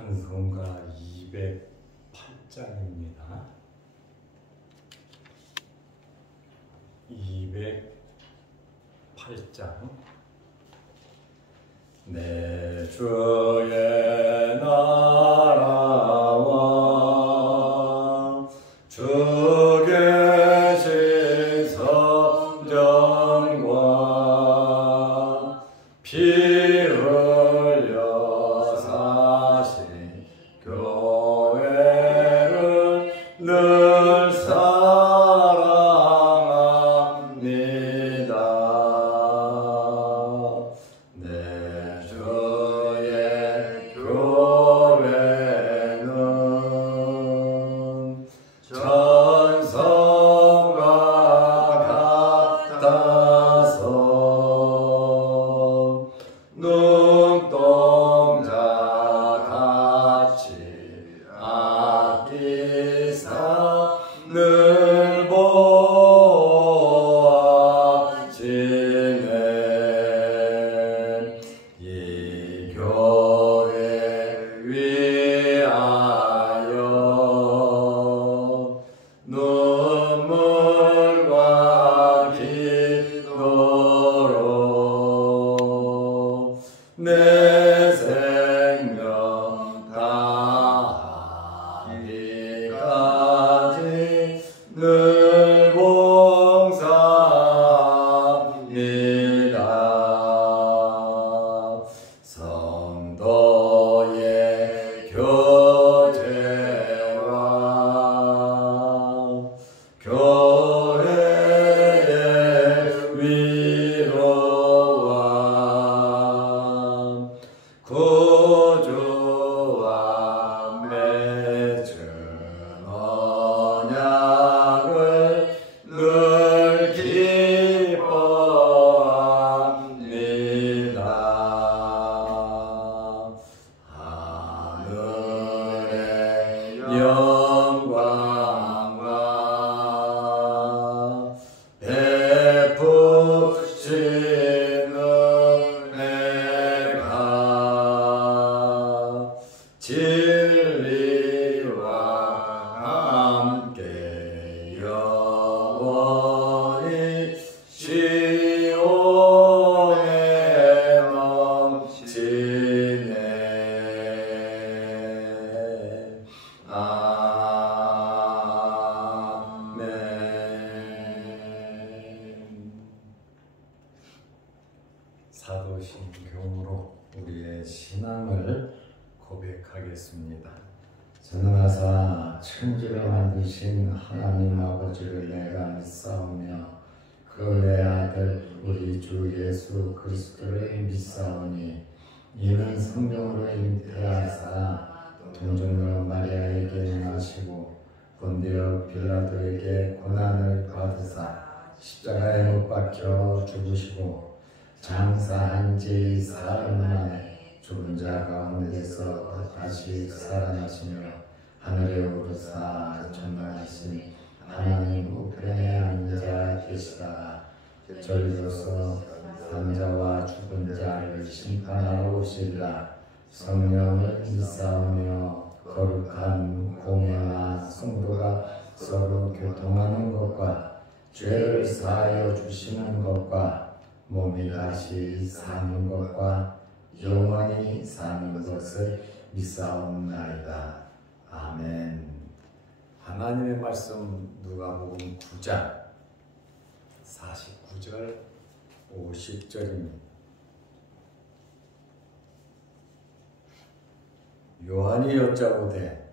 찬송가 208장입니다. 208장. 내 주의 나라와 주 계신 성전과 피 흘려 사신 교회를 늘 사랑합니다. 내 주의 교회는 천성과 같아서 눈동자 같이 아끼사 늘 보아지네. 이 교회 위하여 눈물과 기도로 내 생명 다하기까지 늘 봉사합니다. 성도의 교제와 교회의 위로와 구주와 맺은 언약을 늘 기뻐합니다. 하늘의 영광과 베푸신 은혜가 진리와 함께 영원히 시온에 넘치네. 아멘. 사도신경으로 우리의 신앙을 고백하겠습니다. 전능하사 천지를 만드신 하나님 아버지를 내가 믿사오며 그 외아들 우리 주 예수 그리스도를 믿사오니 이는 성령으로 잉태하사 동정녀 마리아에게 나시고 본디오 빌라도에게 고난을 받으사 십자가에 못 박혀 죽으시고 장사한 지 사흘 만에 죽은 자 가운데서 다시 살아나시며 하늘에 오르사 전능하신 하나님 우편에 앉아 계시다가 저리로서 산자와 죽은 자를 심판하러 오시리라. 성령을 믿사오며 거룩한 공회와 성도가 서로 교통하는 것과 죄를 사하여 주시는 것과 몸이 다시 사는 것과 영원히 사는 것을 믿사옵나이다. 아멘. 하나님의 말씀 누가복음 9장 49절 50절입니다. 요한이 여짜오되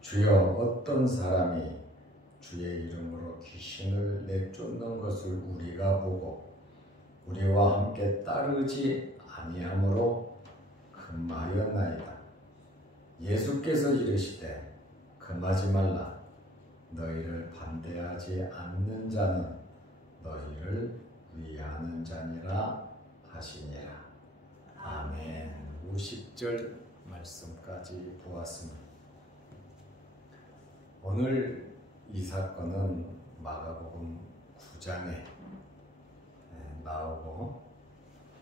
주여 어떤 사람이 주의 이름으로 귀신을 내쫓는 것을 우리가 보고 우리와 함께 따르지 아니하므로 금하였나이다. 예수께서 이르시되 금하지 말라. 너희를 반대하지 않는 자는 너희를 위하는 자니라 하시니라. 아멘. 50절 말씀까지 보았습니다. 오늘 이 사건은 마가복음 9장에 나오고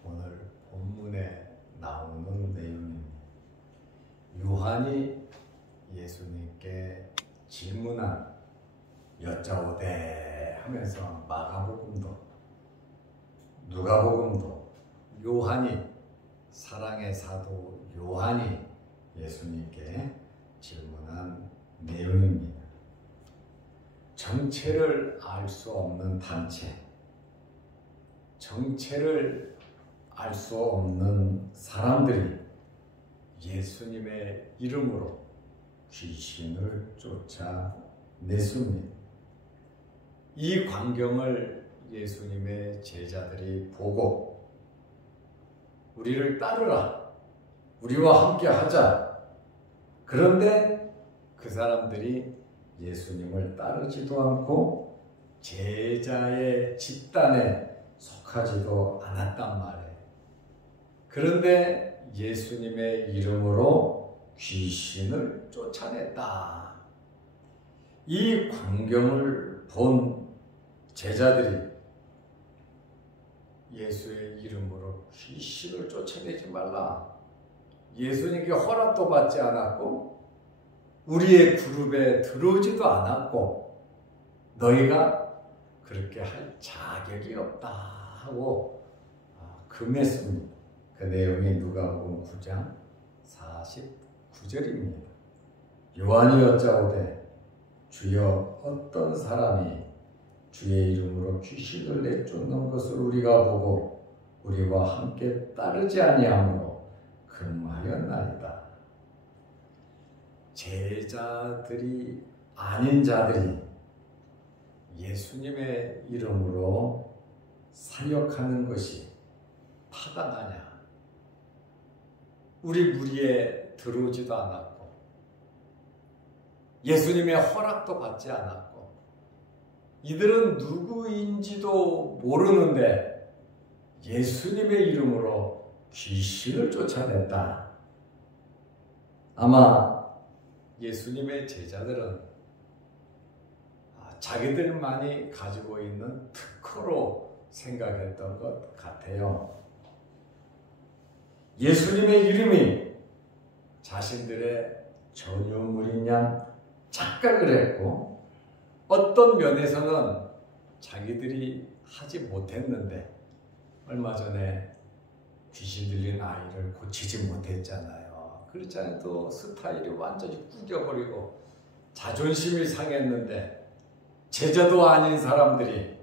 오늘 본문에 나오는 내용입니다. 요한이 예수님께 질문한 여짜오되 하면서 마가복음도 누가복음도 요한이 사랑의 사도 요한이 예수님께 질문한 내용입니다. 정체를 알 수 없는 단체, 정체를 알 수 없는 사람들이 예수님의 이름으로 귀신을 쫓아냈습니다. 이 광경을 예수님의 제자들이 보고 우리를 따르라, 우리와 함께 하자. 그런데 그 사람들이 예수님을 따르지도 않고 제자의 집단에 속하지도 않았단 말이에요. 그런데 예수님의 이름으로 귀신을 쫓아냈다. 이 광경을 본 제자들이 예수의 이름으로 귀신을 쫓아내지 말라. 예수님께 허락도 받지 않았고 우리의 그룹에 들어오지도 않았고 너희가 그렇게 할 자격이 없다 하고 금했습니다. 그 내용이 누가복음 9장 49절입니다. 요한이 여짜오되 주여 어떤 사람이 주의 이름으로 귀신을 내쫓는 것을 우리가 보고 우리와 함께 따르지 아니하므로 금하였나이다. 제자들이 아닌 자들이 예수님의 이름으로 사역하는 것이 타당하냐? 우리 무리에 들어오지도 않았고 예수님의 허락도 받지 않았고 이들은 누구인지도 모르는데 예수님의 이름으로 귀신을 쫓아냈다. 아마 예수님의 제자들은 자기들만이 가지고 있는 특허로 생각했던 것 같아요. 예수님의 이름이 자신들의 전유물인 양 착각을 했고 어떤 면에서는 자기들이 하지 못했는데 얼마 전에 귀신 들린 아이를 고치지 못했잖아요. 그렇잖아요. 또 스타일이 완전히 구겨버리고 자존심이 상했는데 제자도 아닌 사람들이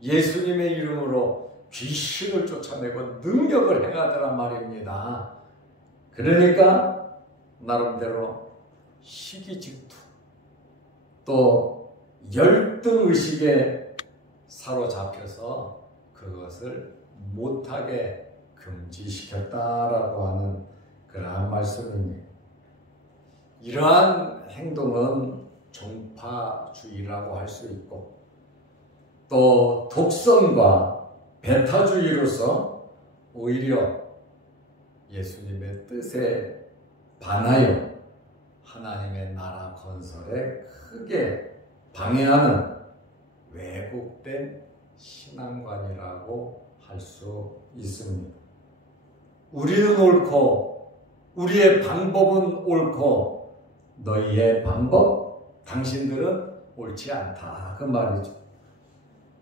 예수님의 이름으로 귀신을 쫓아내고 능력을 행하더란 말입니다. 그러니까 나름대로 시기 질투 또 열등의식에 사로잡혀서 그것을 못하게 금지시켰다라고 하는 그러한 말씀입니다. 이러한 행동은 종파주의라고 할 수 있고 또 독선과 배타주의로서 오히려 예수님의 뜻에 반하여 하나님의 나라 건설에 크게 방해하는 왜곡된 신앙관이라고 할 수 있습니다. 우리는 옳고 우리의 방법은 옳고 너희의 방법, 당신들은 옳지 않다. 그 말이죠.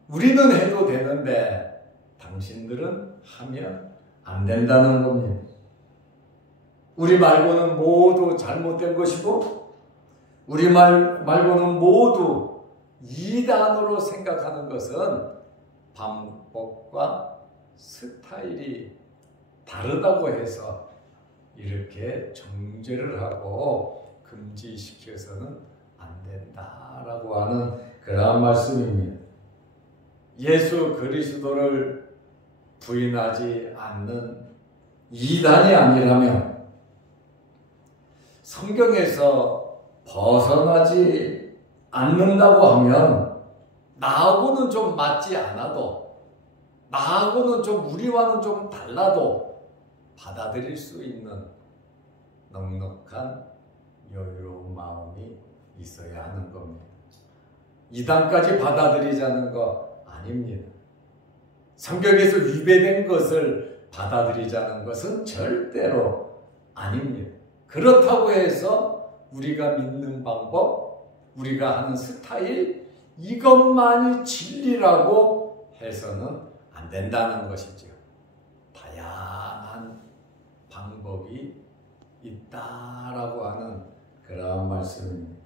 우리는 해도 되는데 당신들은 하면 안 된다는 겁니다. 우리 말고는 모두 잘못된 것이고 우리 말고는 모두 이단으로 생각하는 것은 방법과 스타일이 다르다고 해서 이렇게 정죄를 하고 금지시켜서는 안 된다라고 하는 그러한 말씀입니다. 예수 그리스도를 부인하지 않는 이단이 아니라면 성경에서 벗어나지 않는다고 하면 나하고는 좀 맞지 않아도 나하고는 좀 우리와는 좀 달라도 받아들일 수 있는 넉넉한 여유로운 마음이 있어야 하는 겁니다. 이단까지 받아들이자는 거 아닙니다. 성경에서 위배된 것을 받아들이자는 것은 절대로 아닙니다. 그렇다고 해서 우리가 믿는 방법, 우리가 하는 스타일, 이것만이 진리라고 해서는 안 된다는 것이죠. 다양한 방법이 있다라고 하는 그런 말씀입니다.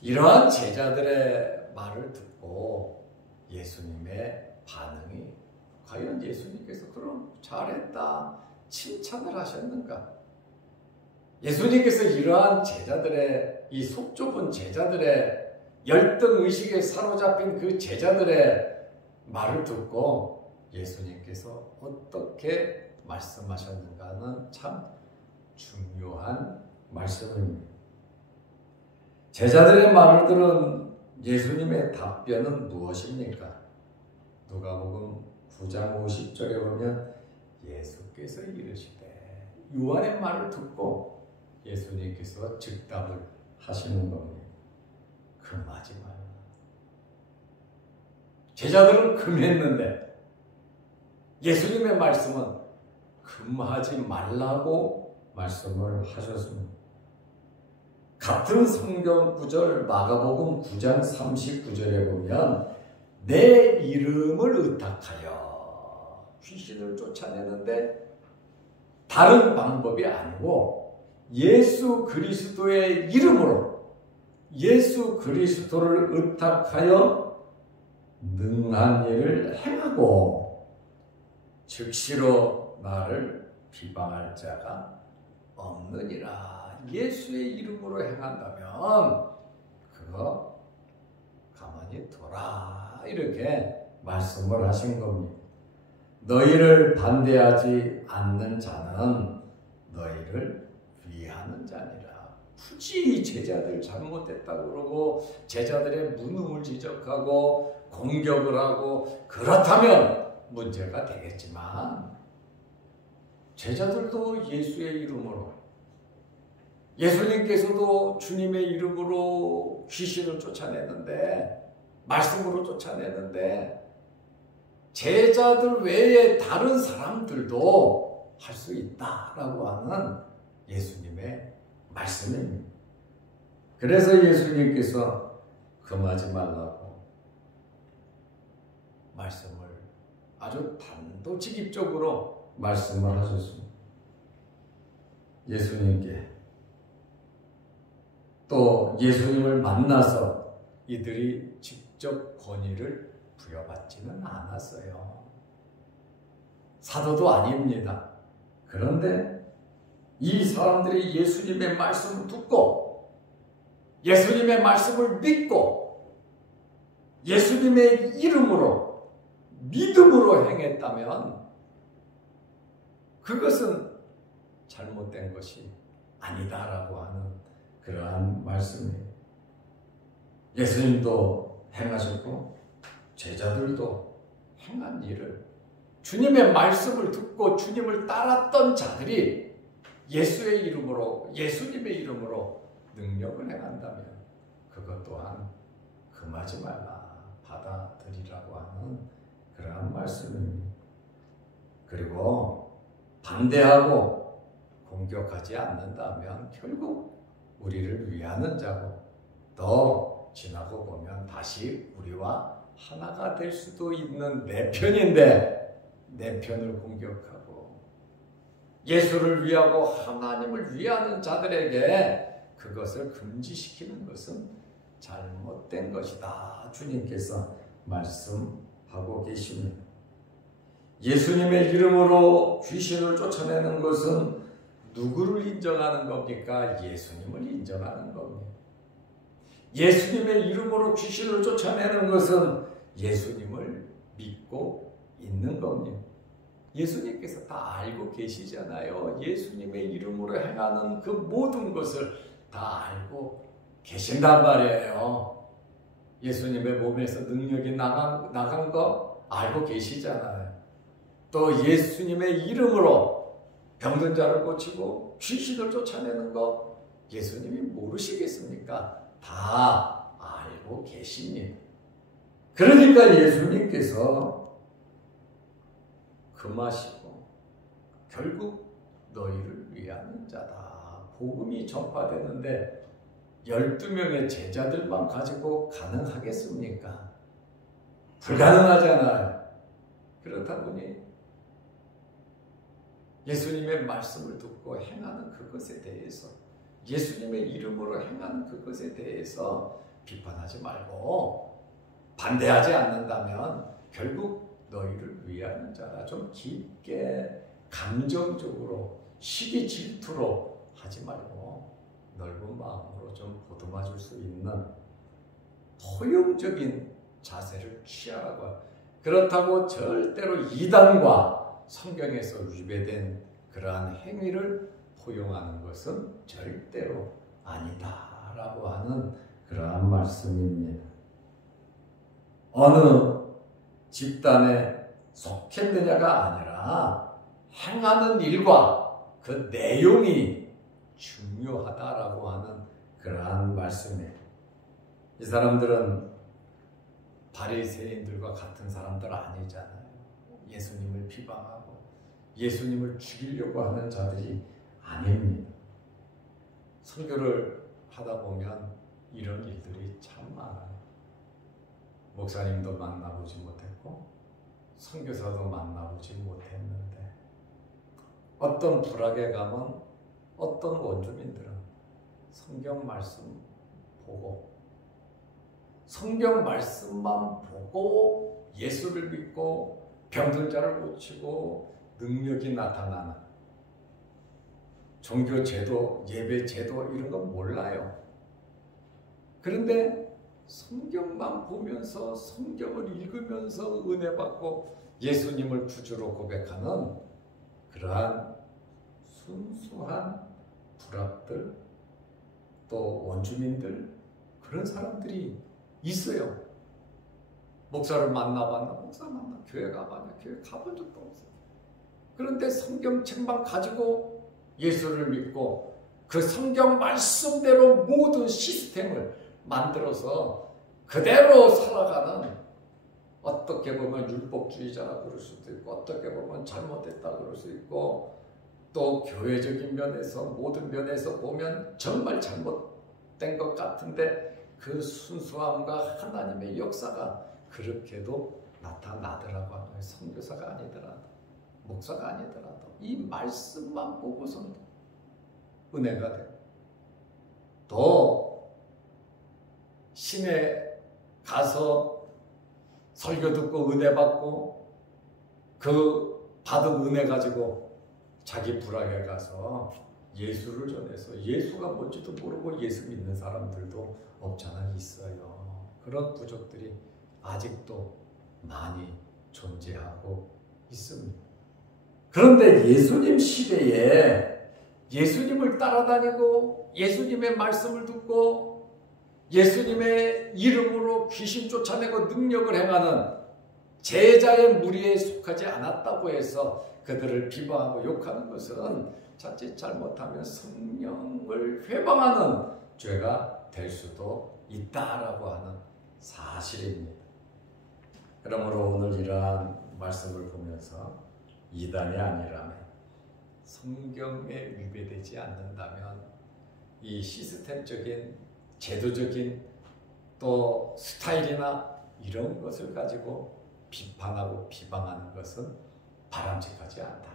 이러한 제자들의 말을 듣고 예수님의 반응이, 과연 예수님께서 그럼 잘했다 칭찬을 하셨는가? 예수님께서 이러한 제자들의, 이 속 좁은 제자들의 열등의식에 사로잡힌 그 제자들의 말을 듣고 예수님께서 어떻게 말씀하셨는가는 참 중요한 말씀입니다. 제자들의 말을 들은 예수님의 답변은 무엇입니까? 누가복음 9장 50절에 보면 예수께서 이르시되, 요한의 말을 듣고 예수님께서 즉답을 하시는 겁니다. 금하지 말라. 제자들은 금했는데 예수님의 말씀은 금하지 말라고 말씀을 하셨습니다. 같은 성경 구절 마가복음 9장 39절에 보면 내 이름을 의탁하여 귀신을 쫓아내는데 다른 방법이 아니고 예수 그리스도의 이름으로, 예수 그리스도를 의탁하여 능한 일을 행하고 즉시로 나를 비방할 자가 없느니라. 예수의 이름으로 행한다면 그거 가만히 둬라, 이렇게 말씀을 하신 겁니다. 너희를 반대하지 않는 자는 너희를 위하는 자니라. 굳이 제자들 잘못했다고 그러고 제자들의 무능을 지적하고 공격을 하고 그렇다면 문제가 되겠지만, 제자들도 예수의 이름으로, 예수님께서도 주님의 이름으로 귀신을 쫓아내는데, 말씀으로 쫓아내는데, 제자들 외에 다른 사람들도 할 수 있다라고 하는 예수님의 말씀입니다. 그래서 예수님께서 금하지 말라고 말씀을 아주 단도직입적으로 말씀을 하셨습니다. 예수님께, 또 예수님을 만나서 이들이 직접 권위를 부여받지는 않았어요. 사도도 아닙니다. 그런데 이 사람들이 예수님의 말씀을 듣고 예수님의 말씀을 믿고 예수님의 이름으로 믿음으로 행했다면 그것은 잘못된 것이 아니다라고 하는 그러한 말씀이에요. 예수님도 행하셨고 제자들도 행한 일을, 주님의 말씀을 듣고 주님을 따랐던 자들이 예수의 이름으로, 예수님의 이름으로 능력을 행한다면 그것 또한 금하지 말라, 받아들이라고 하는 그러한 말씀입니다. 그리고 반대하고 공격하지 않는다면 결국 우리를 위하는 자고, 더 지나고 보면 다시 우리와 하나가 될 수도 있는 내 편인데 내 편을 공격하고 예수를 위하고 하나님을 위하는 자들에게 그것을 금지시키는 것은 잘못된 것이다, 주님께서 말씀하고 계십니다. 예수님의 이름으로 귀신을 쫓아내는 것은 누구를 인정하는 겁니까? 예수님을 인정하는 겁니다. 예수님의 이름으로 귀신을 쫓아내는 것은 예수님을 믿고 있는 겁니다. 예수님께서 다 알고 계시잖아요. 예수님의 이름으로 행하는 그 모든 것을 다 알고 계신단 말이에요. 예수님의 몸에서 능력이 나간 거 알고 계시잖아요. 또 예수님의 이름으로 병든 자를 고치고 귀신을 쫓아내는 거 예수님이 모르시겠습니까? 다 알고 계십니다. 그러니까 예수님께서 금하시고 결국 너희를 위하는 자다 복음이 전파되는데 12명의 제자들만 가지고 가능하겠습니까? 불가능하잖아요. 그렇다 보니 예수님의 말씀을 듣고 행하는 그것에 대해서, 예수님의 이름으로 행하는 그것에 대해서 비판하지 말고, 반대하지 않는다면 결국 너희를 위하는 자라. 좀 깊게 감정적으로 시기 질투로 하지 말고 넓은 마음으로 좀 보듬어 줄 수 있는 포용적인 자세를 취하라고. 그렇다고 절대로 이단과 성경에서 위배된 그러한 행위를 포용하는 것은 절대로 아니다라고 하는 그러한 말씀입니다. 어느 집단에 속했느냐가 아니라 행하는 일과 그 내용이 중요하다라고 하는 그러한 말씀이에요. 이 사람들은 바리새인들과 같은 사람들 아니잖아요. 예수님을 비방하고 예수님을 죽이려고 하는 자들이 아닙니다. 선교를 하다 보면 이런 일들이 참 많아요. 목사님도 만나보지 못했고 선교사도 만나보지 못했는데, 어떤 불악에 가면 어떤 원주민들은 성경 말씀 보고, 성경 말씀만 보고 예수를 믿고 병든 자를 고치고 능력이 나타나는, 종교 제도, 예배 제도 이런 거 몰라요. 그런데 성경만 보면서, 성경을 읽으면서 은혜 받고 예수님을 구주로 고백하는 그러한 순수한 불악들, 또 원주민들, 그런 사람들이 있어요. 목사를 만나봤나? 목사 만나. 교회 가봤나? 교회 가본 적도 없어요. 그런데 성경책만 가지고 예수를 믿고 그 성경 말씀대로 모든 시스템을 만들어서 그대로 살아가는, 어떻게 보면 율법주의자라 그럴 수도 있고, 어떻게 보면 잘못됐다 그럴 수 있고, 또 교회적인 면에서, 모든 면에서 보면 정말 잘못된 것 같은데 그 순수함과 하나님의 역사가 그렇게도 나타나더라고 하는 거예요. 선교사가 아니더라도, 목사가 아니더라도 이 말씀만 보고서는 은혜가 돼요. 또 시내 가서 설교 듣고 은혜 받고 그 받은 은혜 가지고 자기 불악에 가서 예수를 전해서 예수가 뭔지도 모르고 예수 믿는 사람들도 없잖아 있어요. 그런 부족들이 아직도 많이 존재하고 있습니다. 그런데 예수님 시대에 예수님을 따라다니고 예수님의 말씀을 듣고 예수님의 이름으로 귀신 쫓아내고 능력을 행하는 제자의 무리에 속하지 않았다고 해서 그들을 비방하고 욕하는 것은 자칫 잘못하면 성령을 회방하는 죄가 될 수도 있다라고 하는 사실입니다. 그러므로 오늘 이러한 말씀을 보면서 이단이 아니라면, 성경에 위배되지 않는다면 이 시스템적인 제도적인 또 스타일이나 이런 것을 가지고 비판하고 비방하는 것은 바람직하지 않다.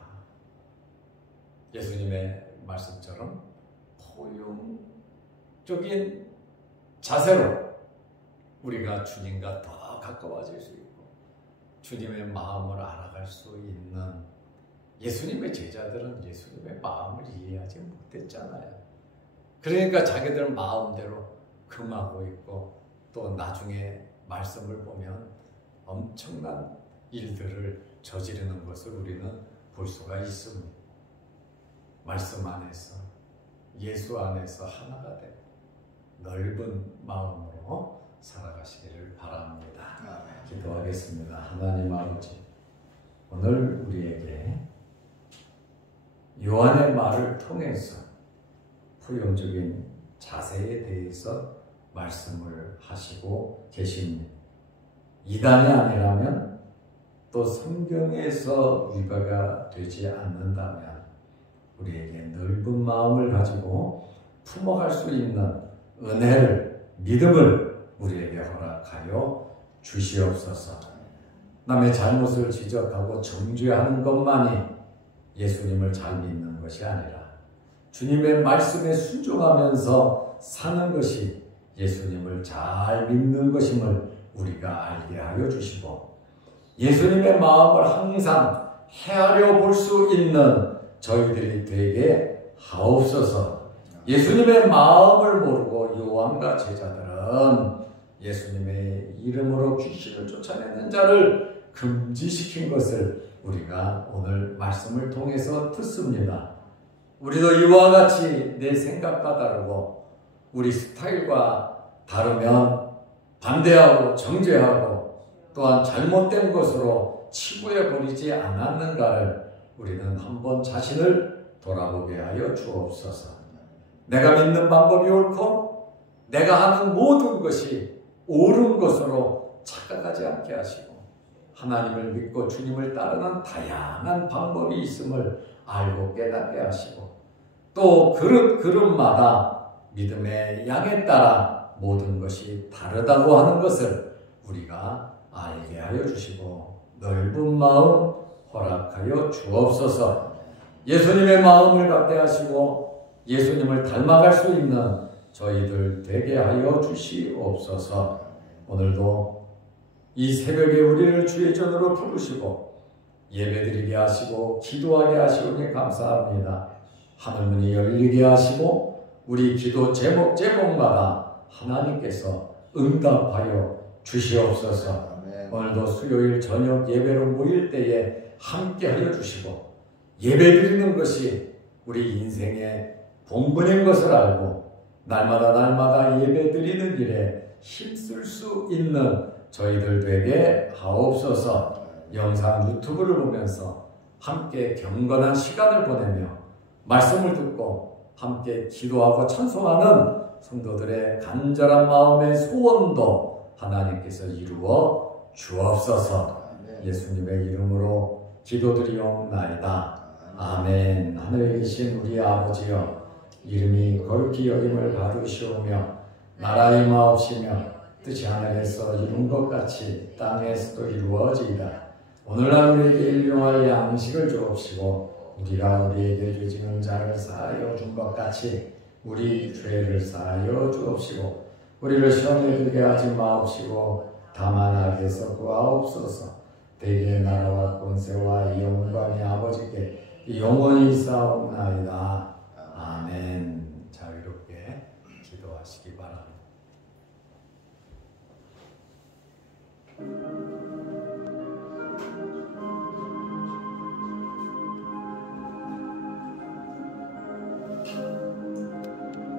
예수님의 말씀처럼 포용적인 자세로 우리가 주님과 더 가까워질 수 있고 주님의 마음을 알아갈 수 있는, 예수님의 제자들은 예수님의 마음을 이해하지 못했잖아요. 그러니까 자기들 마음대로 금하고 있고, 또 나중에 말씀을 보면 엄청난 일들을 저지르는 것을 우리는 볼 수가 있습니다. 말씀 안에서, 예수 안에서 하나가 되고 넓은 마음으로 살아가시기를 바랍니다. 기도하겠습니다. 하나님 아버지, 오늘 우리에게 요한의 말을 통해서 포용적인 자세에 대해서 말씀을 하시고 계십니다. 이단이 아니라면, 또 성경에서 위배가 되지 않는다면 우리에게 넓은 마음을 가지고 품어갈 수 있는 은혜를, 믿음을 우리에게 허락하여 주시옵소서. 남의 잘못을 지적하고 정죄하는 것만이 예수님을 잘 믿는 것이 아니라 주님의 말씀에 순종하면서 사는 것이 예수님을 잘 믿는 것임을 우리가 알게 하여 주시고, 예수님의 마음을 항상 헤아려 볼 수 있는 저희들이 되게 하옵소서. 예수님의 마음을 모르고 요한과 제자들은 예수님의 이름으로 귀신을 쫓아내는 자를 금지시킨 것을 우리가 오늘 말씀을 통해서 듣습니다. 우리도 이와 같이 내 생각과 다르고 우리 스타일과 다르면 반대하고 정죄하고 또한 잘못된 것으로 치부해버리지 않았는가를 우리는 한번 자신을 돌아보게 하여 주옵소서. 내가 믿는 방법이 옳고 내가 하는 모든 것이 옳은 것으로 착각하지 않게 하시고, 하나님을 믿고 주님을 따르는 다양한 방법이 있음을 알고 깨닫게 하시고, 또 그릇마다 믿음의 양에 따라 모든 것이 다르다고 하는 것을 우리가 알게 하여 주시고 넓은 마음 허락하여 주옵소서. 예수님의 마음을 갖게 하시고 예수님을 닮아갈 수 있는 저희들 되게 하여 주시옵소서. 오늘도 이 새벽에 우리를 주의 전으로 부르시고 예배드리게 하시고 기도하게 하시오니 감사합니다. 하늘문이 열리게 하시고 우리 기도 제목마다 하나님께서 응답하여 주시옵소서. 오늘도 수요일 저녁 예배로 모일 때에 함께하여 주시고, 예배드리는 것이 우리 인생의 본분인 것을 알고 날마다 예배드리는 일에 힘쓸 수 있는 저희들 되게 하옵소서. 영상 유튜브를 보면서 함께 경건한 시간을 보내며 말씀을 듣고 함께 기도하고 찬송하는 성도들의 간절한 마음의 소원도 하나님께서 이루어 주옵소서. 예수님의 이름으로 기도드리옵나이다. 아멘. 하늘에 계신 우리 아버지여, 이름이 거룩히 여김을 받으시오며 나라 임하옵시며 뜻이 하늘에서 이룬 것 같이 땅에서도 이루어지이다. 오늘날 우리에게 일용할 양식을 주옵시고 우리가 우리에게 죄 지은 자를 사하여 준 것 같이 우리 죄를 사하여 주옵시고 우리를 시험에 들게 하지 마옵시고 다만 악에서 구하옵소서. 대개의 나라와 권세와 영광이 아버지께 영원히 있사옵나이다. 아멘. 자유롭게 기도하시기 바랍니다.